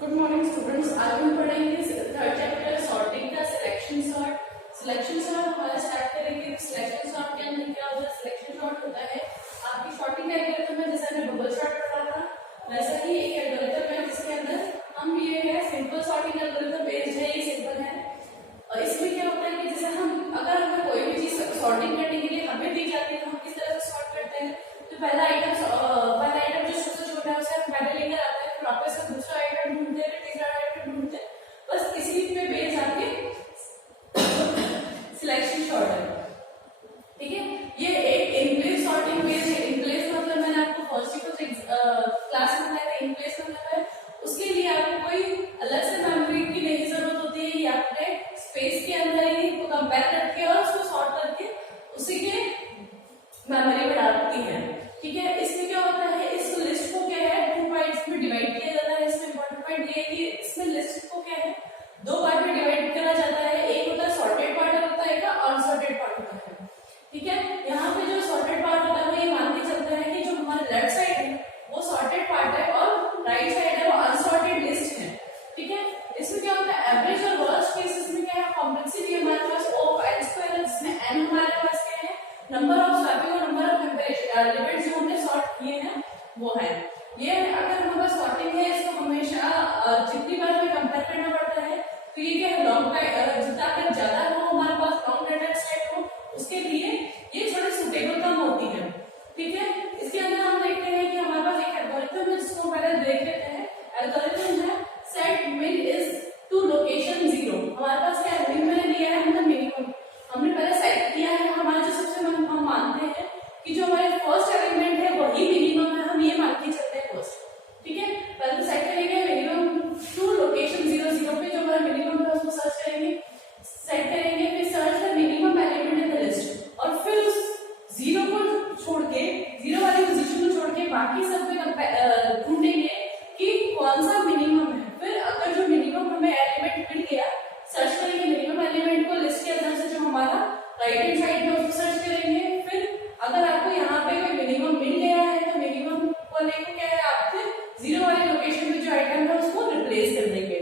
Good morning students. आज हम पढ़ेंगे थर्ड चैप्टर सॉर्टिंग का सिलेक्शन सॉर्ट। सिलेक्शन सॉर्ट हमारा स्टार्ट करेंगे। सिलेक्शन सॉर्ट के अंदर क्या होता है? सिलेक्शन सॉर्ट होता है आपकी सॉर्टिंग एल्गोरिथम में, जैसे हमने बबल सॉर्ट पढ़ा था वैसा ही एक एल्गोरिथम है जिसके अंदर हम ये है सिंपल सॉर्टिंग एल्गोरिथम बेस्ड है, ये सिंपल है। और इसमें क्या होता है कि जैसे हम अगर हमें कोई भी चीज सॉर्टिंग करने के लिए हमें दी जाती है तो हम किस तरह से सॉर्ट करते हैं। तो पहला आइटम जो सबसे छोटा है उसे हम पहले लेकर आते हैं, फिर वापस से दूसरा आइटम ढूंढते हैं, तीसरा आइटम ढूंढते हैं। बस इसी पे बेस आके सिलेक्शन सॉर्ट है, ठीक है। ये एक इनप्लेस सॉर्टिंग बेस्ड है। इनप्लेस मतलब मैंने आपको फर्स्ट ही कुछ क्लास में बताया था। इनप्लेस मतलब है उसके लिए आपको कोई अलग से मेमोरी की नहीं जरूरत होती है, ये आपने स्पेस के अंदर ही को कंपेयर करके और उसको सॉर्ट करके उसी के मेमोरी में डालती है, ठीक है। इसमें क्या होता है, इस लिस्ट को क्या है 2 पार्ट्स में डिवाइड किया जाता है। इसमें इंपॉर्टेंट पॉइंट ये है कि इसमें लिस्ट को क्या है 2 पार्ट में डिवाइड करा जाता है। एक होता है सॉर्टेड पार्ट होता है, एक अनसॉर्टेड पार्ट होता है, ठीक है। यहाँ पे जो सॉर्टेड पार्ट होता है वो ये मान के चलता है कि जो हमारा लेफ्ट साइड है वो सॉर्टेड पार्ट है और राइट साइड है वो अनसॉर्टेड लिस्ट है, ठीक है। इसमें क्या होता है एवरेज और वर्स्ट केसेस में क्या है कॉम्प्लेक्सिटी हमारे पास O n स्क्वायर है, जिसमें n हमारे पास क्या है नंबर ऑफ स्वैपिंग और नंबर ऑफ एलिमेंट्स जो हमने सॉर्ट किए हैं वो है। ये अगर हमारे पास सॉर्टिंग है इसको हमेशा जितनी बार हमें कंपेयर करना पड़ता है तो ये क्या है लॉन्ग टाइम जितना अगर ज्यादा हो हमारे पास लॉन्ग डाटा सेट हो उसके लिए ये थोड़ी सुटेबल कम होती है, ठीक है। इसके अंदर हम देखते हैं कि हमारे पास एक एल्गोरिथम है जिसको पहले देख लेते हैं। एल्गोरिथम है सेट मिन इज टू लोकेशन 0। हमारे पास क्या है मिन मैंने लिया है मतलब मिनिमम हमने पहले सेट किया है। हमारा जो सबसे हम मानते हैं कि जो हमारे फर्स्ट एलिमेंट है वही मिनिमम है, हम ये मान के चलते हैं फर्स्ट, ठीक है। पहले तो सेट करेंगे मिनिमम टू लोकेशन 0 0 पे जो हमारा मिनिमम है उसको सर्च करेंगे, सेट करेंगे, फिर search the minimum element in the list और फिर उस 0 को छोड़ के 0 वाली पोजीशन को छोड़ के बाकी सब पे ढूंढेंगे कि कौन सा मिनिमम है। फिर अगर जो मिनिमम हमें एलिमेंट मिल गया सर्च करेंगे मिनिमम एलिमेंट को लिस्ट के अंदर से जो हमारा राइट हैंड साइड में उसको सर्च करेंगे। फिर अगर आपको यहाँ पे कोई मिनिमम मिल गया है तो मिनिमम को लेकर क्या है आप फिर 0 वाली लोकेशन पे जो आइटम है उसको रिप्लेस कर देंगे,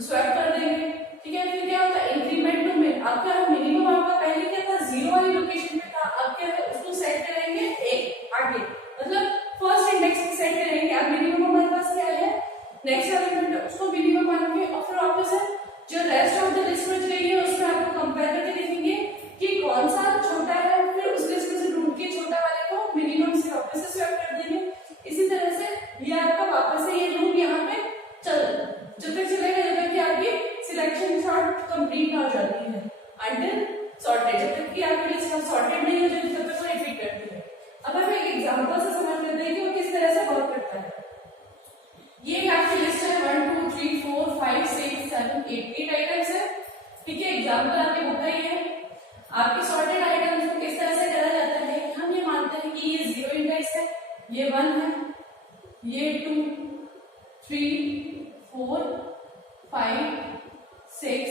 स्वैप कर देंगे, ठीक है। फिर क्या होता है इंक्रीमेंट टू मिन। आपका मिनिमम आपका पहले क्या था 0 वाली लोकेशन पे था, अब क्या है उसको सेट करेंगे एक आगे मतलब फर्स्ट इंडेक्स सेट करेंगे। अब मिनिमम हमारे पास क्या है नेक्स्ट एलिमेंट उसको मिनिमम मानेंगे और फिर वापस है जो रेस्ट ऑफ द लिस्ट बच गई है उसमें आपको कंपेयर करके देखेंगे कि कौन सा छोटा है, फिर उस लिस्ट में से ढूंढ के छोटा वाले को मिनिमम से वापस से स्वैप कर देंगे। इसी तरह से ये आपका वापस से ये लूप यहाँ पे जब तक चलेगा जब तक कि आपकी सिलेक्शन सॉर्ट कंप्लीट ना हो जाती है अंटिल सॉर्टेड, जब तक कि आपकी लिस्ट सॉर्टेड नहीं हो जाती तब तक वो रिपीट करती है। अब हम एक एग्जांपल से समझ लेते हैं कि वो किस तरह से वर्क करता है। ये आपकी लिस्ट है 1 2 3 4 5 6 7 8 आइटम्स है, ठीक है। एग्जांपल आपने बताया है आपके सॉर्टेड आइटम्स को किस तरह से करा जाता है। हम ये मानते हैं कि ये 0 इंडेक्स है, ये 1 है, ये 2 3 4 5 6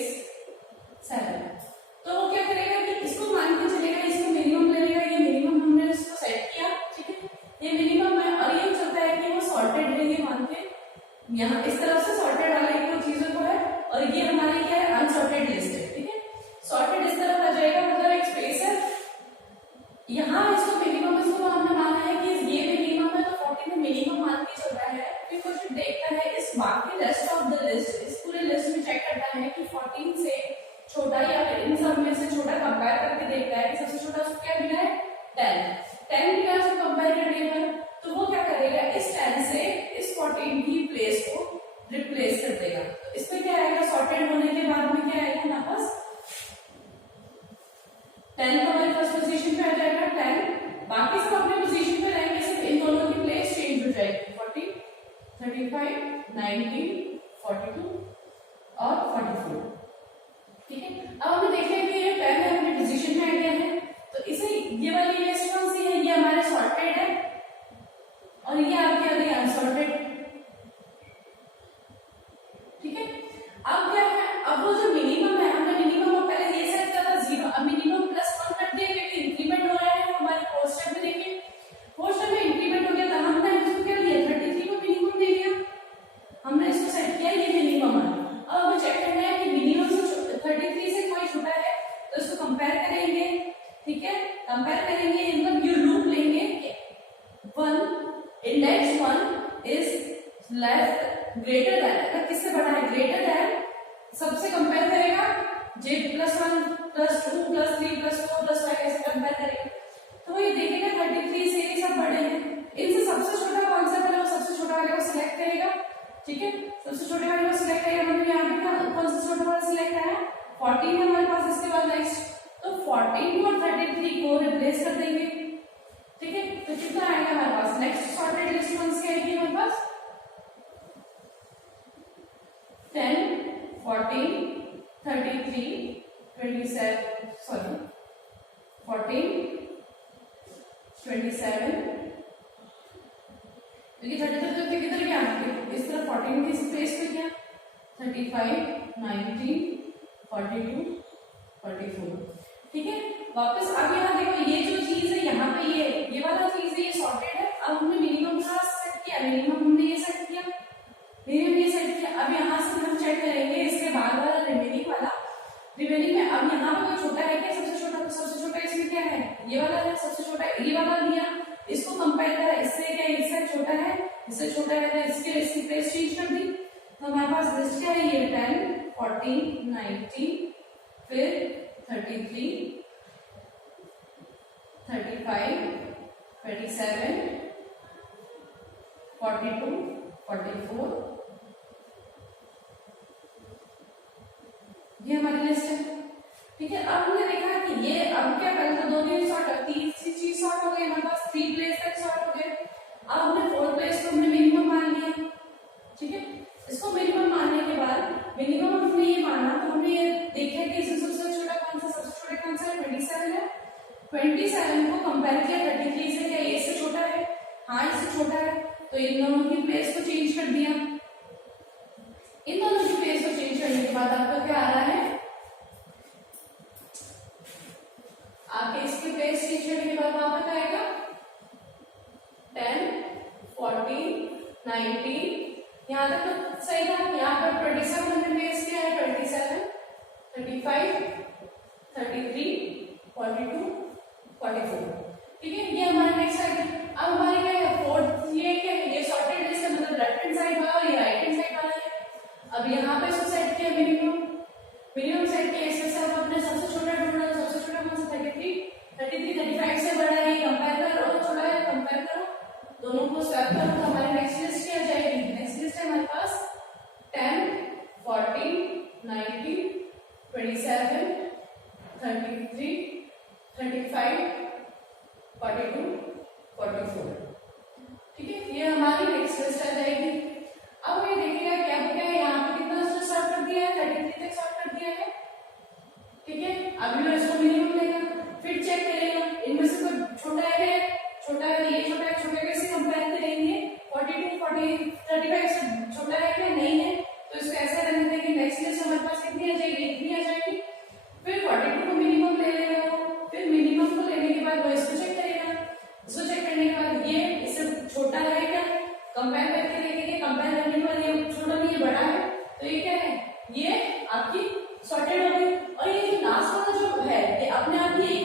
7। तो वो क्या करेगा कि इसको मान के चलेगा, इसको मिनिमम ले लेगा। ये मिनिमम हमने इसको सेट किया, ठीक है, ये मिनिमम है और ये चलता है कि वो सॉर्टेड है ये मान के यहाँ इस तरफ से सॉर्टेड वाले को चीजों को है और ये हमारी क्या है अनसॉर्टेड लिस्ट है, ठीक है। सॉर्टेड इस तरफ आ जाएगा मतलब एक स्पेस है यहाँ इसको मिनिमम इसको हमने माना है कि ये मिनिमम है तो 40 में मिनिमम मान के चल रहा है। फिर कुछ देखता है इस बाकी रेस्ट ऑफ द लिस्ट इस पूरे लिस्ट में चेक करता है कि 14 से छोटा या फिर इन सब में से छोटा कंपेयर करके देखता है कि सबसे छोटा उसको क्या मिला है 10 मिला है उसको कंपेयर करने पर। तो वो क्या करेगा इस 10 से इस 14 की प्लेस को रिप्लेस कर देगा। तो इसमें क्या आएगा सॉर्टेड होने के बाद में क्या आएगा हमारे पास 10 तो हमारे फर्स्ट पोजीशन पे आ जाएगा 10, बाकी सब अपने पोजीशन पे रहेंगे, सिर्फ इन दोनों की प्लेस चेंज हो जाएगी 40 35 19 42 और 44, ठीक है। अब हमें देखिए कि ये 10 है अपने पोजीशन में आ गया है तो इसे ये वाली लिस्ट कौन सी है ये हमारे सॉर्टेड है और ये आपके आ गई अनसॉर्टेड, ठीक है। अब क्या है अब वो जो मिनिमम है हमने मिनिमम पहले ये सेट किया था 0, अब मिनिमम +1 कर दिया क्योंकि इंक्रीमेंट हो रहा है हमारे पोस्टर में। देखिए पोस्टर में इंक्रीमेंट हो गया था हमने इसको क्या लिया 33 को मिनिमम दे दिया, हमने इसको सेट किया ये index 1 is left greater than, अगर किससे बड़ा है ग्रेटर देन, सबसे कंपेयर करेगा j +1 +2 +3 +4 +5 ऐसे कंपेयर करेगा, तो ये देखेगा 33 से ये सब बड़े हैं, इनसे सबसे छोटा कौन सा है वो सबसे छोटा वाले को सिलेक्ट करेगा, ठीक है, सबसे छोटे वाले को सिलेक्ट करेगा, मतलब यहाँ पे क्या कौन सा छोटा वाला सिलेक्ट है 14 है हमारे पास, इसके बाद नेक्स्ट तो 14 और 33 को रिप्लेस कर देंगे, ठीक है, तो कितना आएगा हमारे पास, नेक्स्ट सॉर्टेड लिस्ट कौन सी आएगी हमारे पास 10 14 33 27 सॉरी 14 27, क्योंकि 33 तो किधर गया इस तरफ 14 की स्पेस पे गया, 35 19 42 44, ठीक है, वापस अब यहाँ देखो ये जो चीज है यहाँ पे ये वाला चीज है ये सॉर्टेड है, अब हमने मिनिमम का सेट किया, मिनिमम हमने ये सेट किया, मिनिमम ये सेट किया, अब यहाँ से हम चेक करेंगे इसके बाद वाला रिमेनिंग वाला, रिमेनिंग में अब यहाँ पे कोई छोटा है क्या, सबसे छोटा इसमें क्या है ये वाला है, सबसे छोटा ये वाला लिया, इसको कंपेयर करा, इससे क्या इससे छोटा है, इससे छोटा है तो इसकी प्लेस चेंज कर दी, तो हमारे पास लिस्ट क्या है ये 10 14 19 फिर 33 35 27 42 44, ये हमारी लिस्ट है, ठीक है, अब हमने देखा कि ये अब क्या पहले तो दोनों सॉर्ट तीसरी चीज सॉर्ट हो गई हमारे पास, 3 प्लेस तक सॉर्ट हो गए, अब हमने 4th प्लेस को हमने मिनिमम मान लिया, ठीक है, इसको मिनिमम मानने के बाद मिनिमम हमने ये माना तो हमने ये देखा कि इसमें सबसे छोटा कौन सा, सबसे छोटा कौन सा है 27 है, 27 को कंपेयर किया 33 से, क्या ये इससे छोटा है, हाँ इससे छोटा है, तो इन दोनों की प्लेस को चेंज कर दिया, इन दोनों की प्लेस को चेंज करने के बाद आपका क्या आ रहा है, आपके इसकी प्लेस चेंज करने के बाद वहां पर आएगा 10 14 19, यहाँ तक तो सही था, यहाँ पर 27 हमने प्लेस किया है, 27 35 33 42 44, ठीक है, ये हमारा नेक्स्ट आ गया, अब हमारे क्या है 4th, ये क्या है ये सॉर्टेड लिस्ट है, मतलब लेफ्ट हैंड साइड वाला और ये राइट हैंड साइड वाला है, अब यहाँ पे इसको सेट किया मिनिमम सेट किया, इसमें से आप अपने सबसे छोटा ढूंढना, सबसे छोटा कौन सा 33 35 से बड़ा है, कंपेयर करो, छोटा है कंपेयर करो, दोनों को स्वैप करो, तो हमारी नेक्स्ट लिस्ट क्या जाएगी, नेक्स्ट लिस्ट है हमारे पास 10 14 19 27 33 35 42 44, ठीक है, ये हमारी नेक्स्ट लिस्ट आ जाएगी, अब ये देखिएगा क्या हो गया, यहाँ पे कितना सॉर्ट कर दिया है 33 तक सॉर्ट कर दिया है, ठीक है, अभी वो इसको मिनिमम लेगा, फिर चेक करेगा इनमें से कोई छोटा है ये छोटा है, छोटे को इससे कंपेयर करेंगे 42 40 35 से छोटा है क्या नहीं है, तो इसको ऐसे रहने देंगे, नेक्स्ट लिस्ट हमारे पास कितनी आ जाएगी, इतनी आ जाएगी, फिर 42 को मिनिमम ले लेगा, फिर मिनिमम को लेने के बाद वो इसको चेक करेगा, इसको चेक करने के बाद ये इससे छोटा है क्या, कंपेयर करके देखेंगे, कंपेयर करने के बाद ये छोटा नहीं ये बड़ा है, तो ये क्या है ये आपकी सॉर्टेड हो गई, और ये जो लास्ट वाला जो है ये अपने आप ही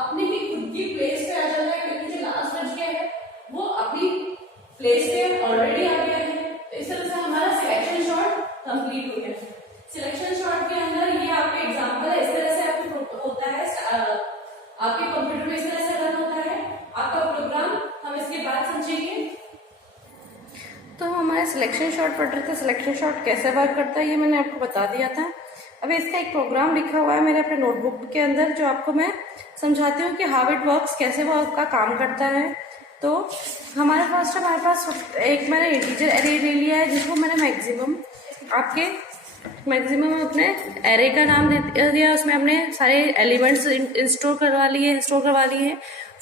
अपने की खुद की प्लेस पे आ जाता है, क्योंकि जो लास्ट बच गया है वो अपनी प्लेस पे ऑलरेडी आ गया है, तो इस तरह से हमारा सिलेक्शन शॉर्ट कंप्लीट हो गया, सिलेक्शन शॉर्ट के अंदर ये आपका एग्जांपल है, इस तरह से आपको होता है, आपके कंप्यूटर में इस तरह से रन होता है आपका प्रोग्राम, हम इसके बाद समझेंगे। तो हमारे सिलेक्शन शॉर्ट पढ़ रहे थे, सिलेक्शन शॉर्ट कैसे वर्क करता है ये मैंने आपको बता दिया था, अभी इसका एक प्रोग्राम लिखा हुआ है मेरे अपने नोटबुक के अंदर, जो आपको मैं समझाती हूँ कि हाउ इट वर्क्स, कैसे वो आपका काम करता है। तो हमारे पास एक मैंने इंटीजर एरे ले लिया है, जिसको मैंने मैक्सिमम अपने एरे का नाम दे दिया, उसमें हमने सारे एलिमेंट्स स्टोर करवा लिए हैं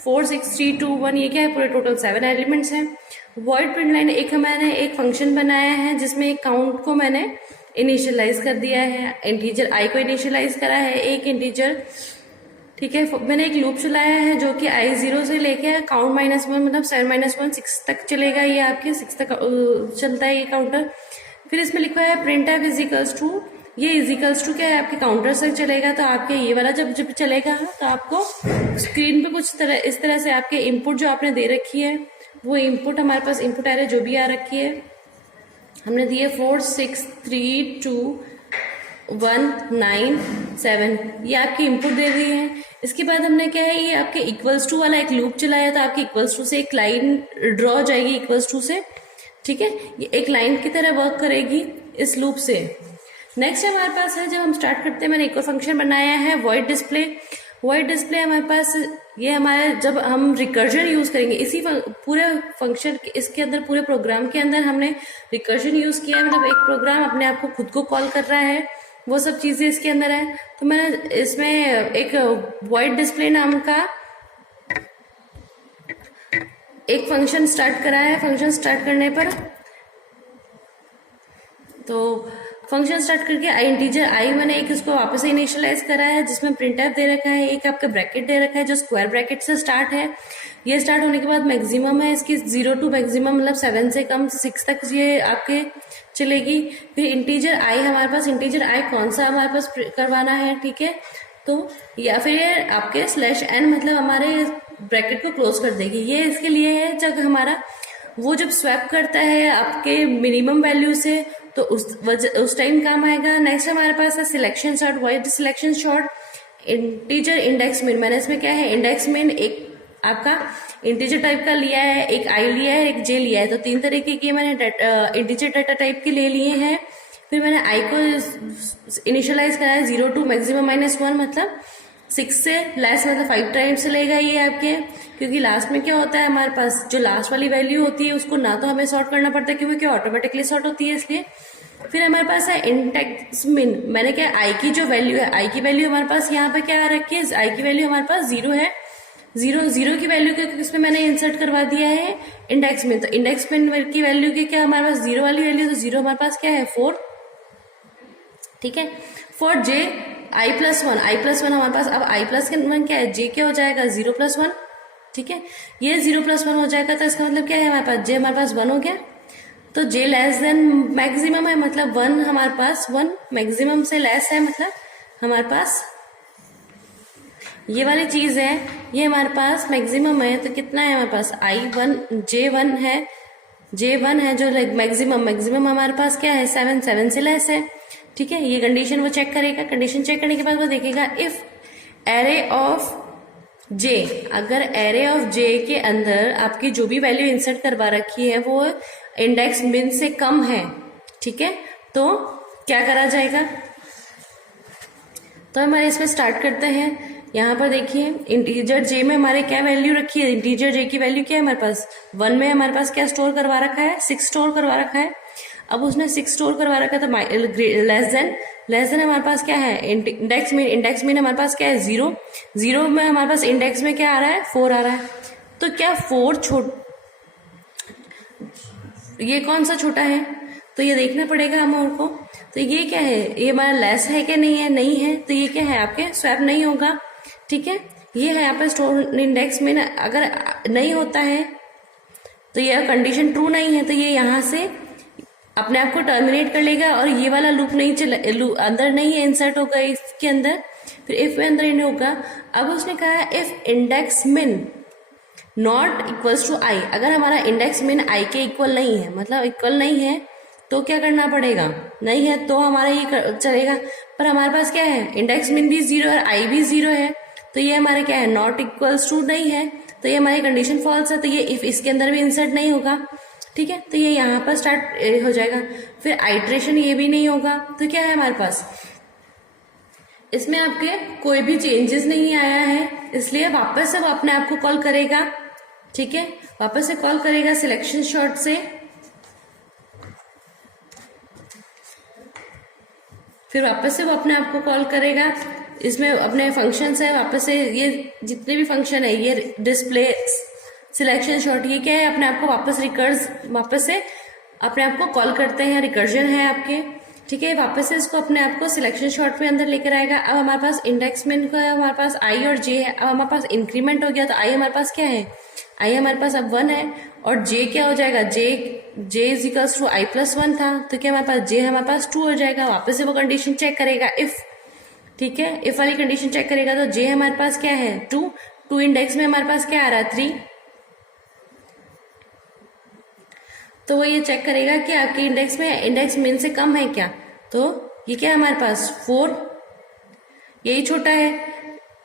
4 6 3 2 1, ये क्या है पूरे टोटल 7 एलिमेंट्स हैं। वॉइड प्रिंट लाइन मैंने एक फंक्शन बनाया है जिसमें एक काउंट को मैंने इनिशियलाइज कर दिया है, इंटीजर आई को इनिशियलाइज करा है, एक इंटीजर, ठीक है, मैंने एक लूप चलाया है जो कि आई 0 से लेके काउंट -1 मतलब 7 -1 6 तक चलेगा, ये आपके 6 तक चलता है ये काउंटर। फिर इसमें लिखा है प्रिंट एफ इजिकल्स टू, ये इजिकल्स टू क्या है आपके काउंटर तक चलेगा, तो आपके ये वाला जब चलेगा तो आपको स्क्रीन पे कुछ इस तरह से आपके इनपुट जो आपने दे रखी है वो इनपुट हमारे पास इनपुट एरे जो भी आ रखी है हमने दी है 4 6 3 2 1 9 7, ये आपकी इनपुट दे दी है। इसके बाद हमने क्या है, ये आपके इक्वल्स टू वाला एक लूप चलाया था, आपके इक्वल्स टू से एक लाइन ड्रॉ हो जाएगी इक्वल्स टू से, ठीक है, ये एक लाइन की तरह वर्क करेगी इस लूप से। नेक्स्ट हमारे पास है, जब हम स्टार्ट करते हैं, मैंने एक और फंक्शन बनाया है वॉइड डिस्प्ले। वॉइड डिस्प्ले हमारे पास ये हमारे, जब हम रिकर्जन यूज करेंगे इसी पूरे फंक्शन इसके अंदर, पूरे प्रोग्राम के अंदर हमने रिकर्जन यूज किया है, मतलब एक प्रोग्राम अपने आप को खुद को कॉल कर रहा है, वो सब चीजें इसके अंदर है। तो मैंने इसमें एक वॉइड डिस्प्ले नाम का एक फंक्शन स्टार्ट करा है। फंक्शन स्टार्ट करने पर तो फंक्शन स्टार्ट करके आई इंटीजर आई मैंने एक इसको वापस से इनिशियलाइज करा है, जिसमें प्रिंट एफ दे रखा है, एक आपका ब्रैकेट दे रखा है जो स्क्वायर ब्रैकेट से स्टार्ट है। ये स्टार्ट होने के बाद मैक्सिमम है इसकी 0 to मैक्सिमम, मतलब 7 से कम 6 तक ये आपके चलेगी। फिर इंटीजर आई, हमारे पास इंटीजर आई कौन सा हमारे पास करवाना है, ठीक है, तो या फिर ये आपके /n मतलब हमारे ब्रैकेट को क्लोज कर देगी। ये इसके लिए है जब हमारा वो जब स्वैप करता है आपके मिनिमम वैल्यू से, तो उस टाइम काम आएगा। नेक्स्ट हमारे पास है selection short, void selection short, integer index मिन। मैंने इसमें क्या है, इंडेक्स मिन एक आपका इंटीजर टाइप का लिया है, एक आई लिया है, एक जे लिया है, तो 3 तरीके के मैंने इंटीजर डाटा टाइप के ले लिए हैं। फिर मैंने आई को इनिशियलाइज करा है 0 to मैक्सिमम -1, मतलब 6 से लेस मतलब 5 टाइम्स लेगा ये आपके, क्योंकि लास्ट में क्या होता है हमारे पास जो लास्ट वाली वैल्यू होती है उसको ना तो हमें सॉर्ट करना पड़ता है क्योंकि ऑटोमेटिकली सॉर्ट होती है, इसलिए। फिर हमारे पास है इंडेक्स मिन। मैंने क्या, आई की जो वैल्यू है, आई की वैल्यू हमारे पास यहाँ पे क्या आ रखी है, आई की वैल्यू हमारे पास 0 है, 0 की वैल्यू के इसमें मैंने इंसर्ट करवा दिया है इंडेक्स मिन। तो इंडेक्स मिन की वैल्यू की क्या हमारे पास 0 वाली वैल्यू, तो 0 हमारे पास क्या है 4, ठीक है। फॉर जे i+1, i+1 हमारे पास, अब i+1 क्या है, जे क्या हो जाएगा 0+1, ठीक है, ये 0+1 हो जाएगा, तो इसका मतलब क्या है हमारे पास, जे हमारे पास 1 हो गया, तो जे लेस देन मैक्सिमम है, मतलब 1 हमारे पास 1 मैक्सिमम से लेस है, मतलब हमारे पास ये वाली चीज है, ये हमारे पास मैक्सिमम है, तो कितना है हमारे पास i1 j1 है, j1 है जो मैक्सिमम हमारे पास क्या है 7 से लेस है, ठीक है। ये कंडीशन वो चेक करेगा, कंडीशन चेक करने के बाद वो देखेगा इफ एरे ऑफ जे, अगर एरे ऑफ जे के अंदर आपकी जो भी वैल्यू इंसर्ट करवा रखी है वो इंडेक्स मिन से कम है, ठीक है, तो क्या करा जाएगा। तो हमारे इसमें स्टार्ट करते हैं। यहाँ पर देखिए इंटीजर जे में हमारे क्या वैल्यू रखी है, इंटीजर जे की वैल्यू क्या है हमारे पास 1 में हमारे पास क्या स्टोर करवा रखा है 6 स्टोर करवा रखा है। अब उसने 6 स्टोर करवा रखा है तो लेस देन हमारे पास क्या है इंडेक्स में हमारे पास क्या है 0 में हमारे पास इंडेक्स में क्या आ रहा है 4 आ रहा है। तो क्या 4 ये कौन सा छोटा है, तो ये देखना पड़ेगा हम और को। तो ये क्या है, ये हमारा लेस है क्या नहीं है, तो ये क्या है आपके स्वैप नहीं होगा, ठीक है। ये है यहाँ पे स्टोर इंडेक्स में, अगर नहीं होता है तो ये कंडीशन ट्रू नहीं है, तो ये यहाँ से अपने आप को टर्मिनेट कर लेगा और ये वाला लूप नहीं अंदर नहीं है, इंसर्ट होगा इसके अंदर। फिर इफ में अंदर इन होगा। अब उसने कहा इफ इंडेक्स मिन नॉट इक्वल्स टू आई, अगर हमारा इंडेक्स मिन आई के इक्वल नहीं है, मतलब इक्वल नहीं है, तो क्या करना पड़ेगा, नहीं है तो हमारा ये चलेगा। पर हमारे पास क्या है इंडेक्स मिन भी 0 है, आई भी 0 है, तो ये हमारे क्या है नॉट इक्वल्स टू नहीं है, तो ये हमारी कंडीशन फॉल्स है, तो ये इफ इसके अंदर भी इंसर्ट नहीं होगा, ठीक है। तो ये यहाँ पर स्टार्ट हो जाएगा। फिर आइट्रेशन ये भी नहीं होगा, तो क्या है हमारे पास इसमें आपके कोई भी चेंजेस नहीं आया है, इसलिए वापस से वो अपने आप को कॉल करेगा, ठीक है, वापस से कॉल करेगा सिलेक्शन शॉर्ट से। फिर वापस से वो अपने आप को कॉल करेगा, इसमें अपने फंक्शन है वापस से, ये जितने भी फंक्शन है, ये डिस्प्ले सिलेक्शन शॉर्ट, ये क्या है अपने आप को वापस से अपने आप को कॉल करते हैं, रिकर्जन है आपके, ठीक है। वापस से इसको अपने आप को सिलेक्शन शॉर्ट में अंदर लेकर आएगा। अब हमारे पास इंडेक्स मिन का हमारे पास आई और जे है, अब हमारे पास इंक्रीमेंट हो गया, तो आई हमारे पास क्या है, आई हमारे पास अब 1 है, और जे क्या हो जाएगा, जे इज इक्वल्स टू i+1 था, तो क्या हमारे पास जे हमारे पास 2 हो जाएगा। वापस से वो कंडीशन चेक करेगा इफ, ठीक है, इफ वाली कंडीशन चेक करेगा, तो जे हमारे पास क्या है 2 इंडेक्स में हमारे पास क्या आ रहा है 3, तो वो ये चेक करेगा कि आपके इंडेक्स में इंडेक्स मिन से कम है क्या। तो ये क्या है हमारे पास 4, यही छोटा है,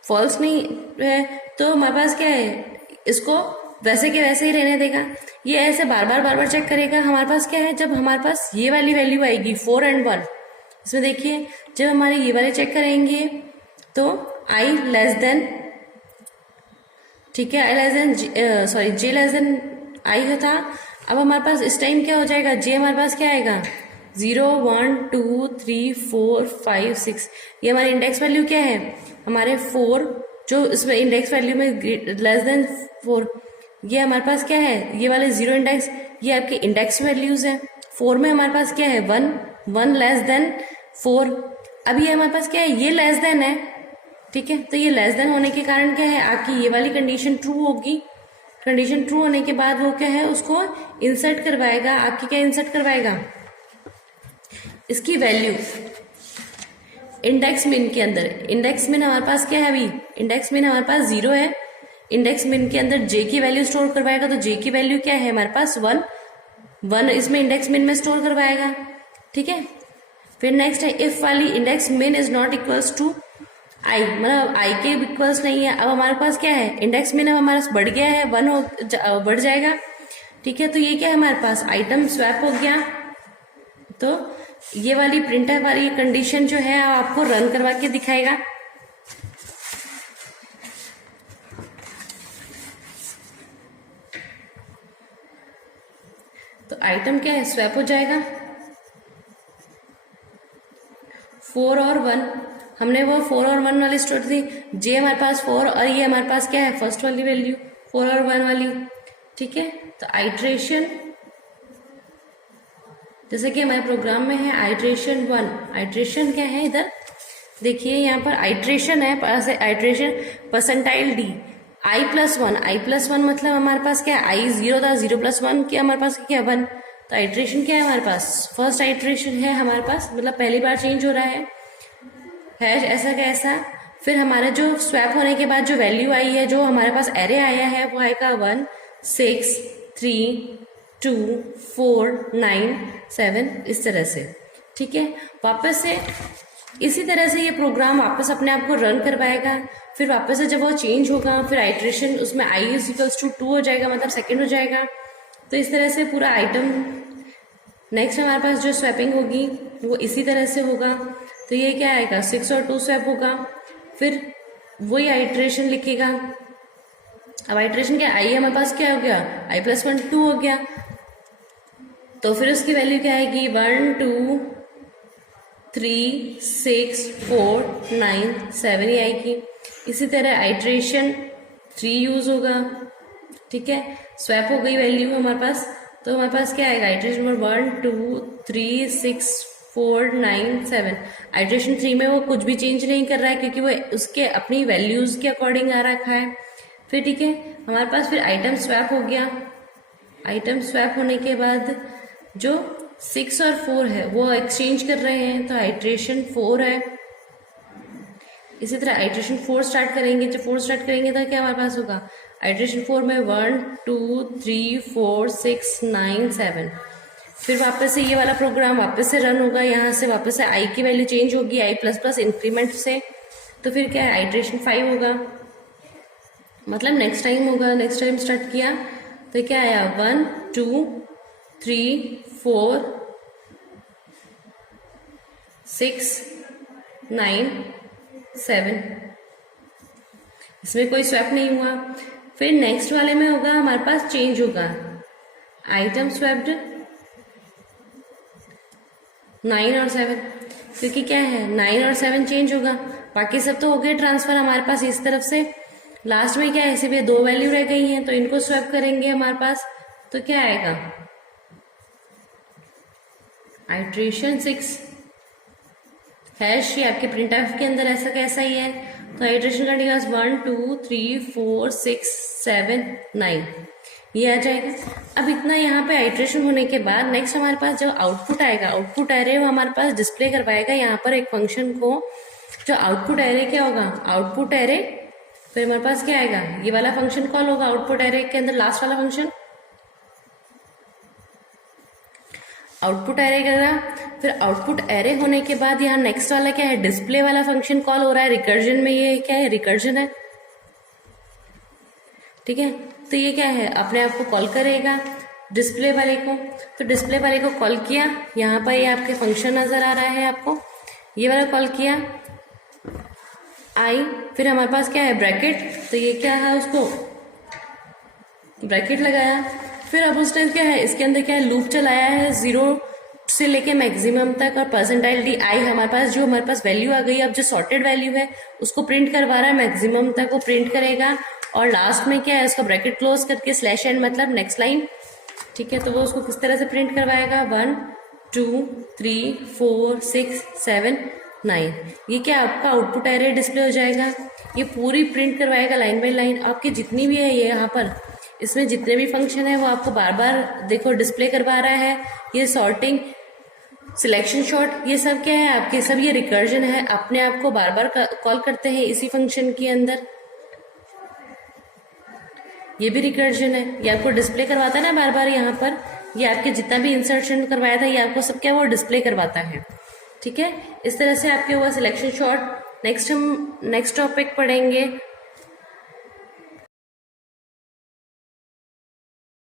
फॉल्स नहीं है, तो हमारे पास क्या है, इसको वैसे के वैसे ही रहने देगा। ये ऐसे बार बार चेक करेगा। हमारे पास क्या है, जब हमारे पास ये वाली वैल्यू आएगी 4 और 1, इसमें देखिए जब हमारे ये वाले चेक करेंगे तो आई लेस देन, ठीक है, I less than sorry J less than I था। अब हमारे पास इस टाइम क्या हो जाएगा, जे हमारे पास क्या आएगा 0 1 2 3 4 5 6। ये हमारी इंडेक्स वैल्यू क्या है, हमारे 4 जो इसमें इंडेक्स वैल्यू में लेस देन 4, ये हमारे पास क्या है, ये वाले 0 इंडेक्स, ये आपके इंडेक्स वैल्यूज है। 4 में हमारे पास क्या है 1 लेस देन 4। अब ये हमारे पास क्या है, ये लेस देन है, ठीक है। तो ये लेस देन होने के कारण क्या है, आपकी ये वाली कंडीशन ट्रू होगी। कंडीशन ट्रू होने के बाद वो क्या है, उसको इंसर्ट करवाएगा, आपकी क्या इंसर्ट करवाएगा, इसकी वैल्यू इंडेक्स मिन के अंदर। इंडेक्स मिन हमारे पास क्या है, अभी इंडेक्स मिन हमारे पास 0 है। इंडेक्स मिन के अंदर जे की वैल्यू स्टोर करवाएगा, तो जे की वैल्यू क्या है हमारे पास 1 इसमें इंडेक्स मिन में स्टोर करवाएगा, ठीक है। फिर नेक्स्ट है इफ वाली, इंडेक्स मिन इज नॉट इक्वल्स टू आई, मतलब आई के इक्वल्स नहीं है। अब हमारे पास क्या है, इंडेक्स मिन अब हमारे पास बढ़ गया है, 1 बढ़ जाएगा, ठीक है। तो ये क्या है हमारे पास आइटम स्वैप हो गया। तो ये वाली प्रिंटर वाली कंडीशन जो है आपको रन करवा के दिखाएगा। तो आइटम क्या है, स्वैप हो जाएगा। 4 और 1, हमने वो 4 और 1 वाली स्टोर थी, जे हमारे पास 4 और ये हमारे पास क्या है फर्स्ट वाली वैल्यू 4 और 1 वाली, ठीक है। तो आइट्रेशन, जैसे कि हमारे प्रोग्राम में है आइट्रेशन 1, आइट्रेशन क्या है इधर देखिए, यहाँ पर आइट्रेशन है, आइट्रेशन परसेंटाइल डी i+1 मतलब हमारे पास क्या है, i 0 था, 0 + 1 क्या हमारे पास क्या 1। तो आइट्रेशन क्या है हमारे पास, फर्स्ट आइट्रेशन है हमारे पास, मतलब पहली बार चेंज हो रहा है ऐसा का ऐसा। फिर हमारे जो स्वैप होने के बाद जो वैल्यू आई है, जो हमारे पास एरे आया है, वो आएगा 1 6 3 2 4 9 7 इस तरह से, ठीक है। वापस से इसी तरह से ये प्रोग्राम वापस अपने आप को रन करवाएगा। फिर वापस से जब वो चेंज होगा, फिर आइट्रेशन उसमें i = 2 हो जाएगा, मतलब सेकेंड हो जाएगा। तो इस तरह से पूरा आइटम, नेक्स्ट हमारे पास जो स्वैपिंग होगी वो इसी तरह से होगा। तो ये क्या आएगा 6 और 2 स्वैप होगा, फिर वही आइट्रेशन लिखेगा। अब आइट्रेशन क्या, i हमारे पास क्या हो गया, i+1 2 हो गया। तो फिर उसकी वैल्यू क्या आएगी 1 2 3 6 4 9 7 ही आएगी। इसी तरह आइट्रेशन 3 यूज होगा, ठीक है। स्वैप हो गई वैल्यू हमारे पास, तो हमारे पास क्या आएगा आइट्रेशन नंबर 1 2 3 6 4 9 7। आइट्रेशन 3 में वो कुछ भी चेंज नहीं कर रहा है, क्योंकि वो उसके अपनी वैल्यूज के अकॉर्डिंग आ रखा है। फिर ठीक है, हमारे पास फिर आइटम स्वैप हो गया। आइटम स्वैप होने के बाद जो 6 और 4 है वो एक्सचेंज कर रहे हैं, तो आइट्रेशन 4 है। इसी तरह आइट्रेशन 4 स्टार्ट करेंगे, जब 4 स्टार्ट करेंगे तो क्या हमारे पास होगा आइट्रेशन 4 में 1 2 3 4 6 9 7। फिर वापस से ये वाला प्रोग्राम वापस से रन होगा, यहाँ से वापस से i की वैल्यू चेंज होगी i++ इंक्रीमेंट से। तो फिर क्या है आइट्रेशन 5 होगा, मतलब नेक्स्ट टाइम होगा। नेक्स्ट टाइम स्टार्ट किया तो क्या आया 1 2 3 4 6 9 7। इसमें कोई स्वैप नहीं हुआ। फिर नेक्स्ट वाले में होगा हमारे पास चेंज होगा आइटम स्वैप्ड 9 और 7, क्योंकि क्या है 9 और 7 चेंज होगा। बाकी सब तो हो गए ट्रांसफर हमारे पास इस तरफ से। लास्ट में क्या है सिर्फ ये 2 वैल्यू रह गई हैं, तो इनको स्वैप करेंगे हमारे पास। तो क्या आएगा आइट्रेशन 6 हैश, ये आपके प्रिंट एफ के अंदर ऐसा कैसा ही है। तो आइट्रेशन का डिवाइस 1 2 3 4 6 7 9 ये आ जाएगा। अब इतना यहाँ पे आइट्रेशन होने के बाद नेक्स्ट हमारे पास जो आउटपुट आएगा, आउटपुट एरे वो हमारे पास डिस्प्ले करवाएगा यहाँ पर एक फंक्शन को। जो आउटपुट एरे क्या होगा आउटपुट एरे, फिर हमारे पास क्या आएगा ये वाला फंक्शन कॉल होगा आउटपुट एरे के अंदर, लास्ट वाला फंक्शन। आउटपुट एरे करा। फिर आउटपुट एरे होने के बाद यहाँ नेक्स्ट वाला क्या है, डिस्प्ले वाला फंक्शन कॉल हो रहा है रिकर्जन में। ये क्या है, रिकर्जन है, ठीक है। तो ये क्या है, अपने आप को कॉल करेगा डिस्प्ले वाले को। तो डिस्प्ले वाले को कॉल किया, यहाँ पर ये आपके फंक्शन नजर आ रहा है आपको, ये वाला कॉल किया आई। फिर हमारे पास क्या है, ब्रैकेट। तो ये क्या है, उसको ब्रैकेट लगाया। फिर अब उस टाइम क्या है, इसके अंदर क्या है, लूप चलाया है 0 से लेके मैक्सिमम तक, और परसेंटाइल डी आई हमारे पास, जो हमारे पास वैल्यू आ गई, अब जो सॉर्टेड वैल्यू है उसको प्रिंट करवा रहा है, मैक्सिमम तक वो प्रिंट करेगा। और लास्ट में क्या है, उसका ब्रैकेट क्लोज करके स्लैश एंड मतलब नेक्स्ट लाइन, ठीक है। तो वो उसको किस तरह से प्रिंट करवाएगा, 1 2 3 4 6 7 9। ये क्या आपका आउटपुट एरे डिस्प्ले हो जाएगा। ये पूरी प्रिंट करवाएगा लाइन बाय लाइन। आपकी जितनी भी है ये यहाँ पर, इसमें जितने भी फंक्शन है वो आपको बार बार देखो डिस्प्ले करवा रहा है। ये सॉर्टिंग, सिलेक्शन शॉर्ट, ये सब क्या है आपके, सब ये रिकर्जन है, अपने आप को बार बार कॉल करते हैं इसी फंक्शन के अंदर। ये भी रिकर्जन है, ये आपको डिस्प्ले करवाता है ना बार बार। यहाँ पर ये आपके जितना भी इंसर्शन करवाया था ये आपको सब क्या वो डिस्प्ले करवाता है, ठीक है। इस तरह से आपके हुआ सिलेक्शन शॉर्ट। नेक्स्ट हम नेक्स्ट टॉपिक पढ़ेंगे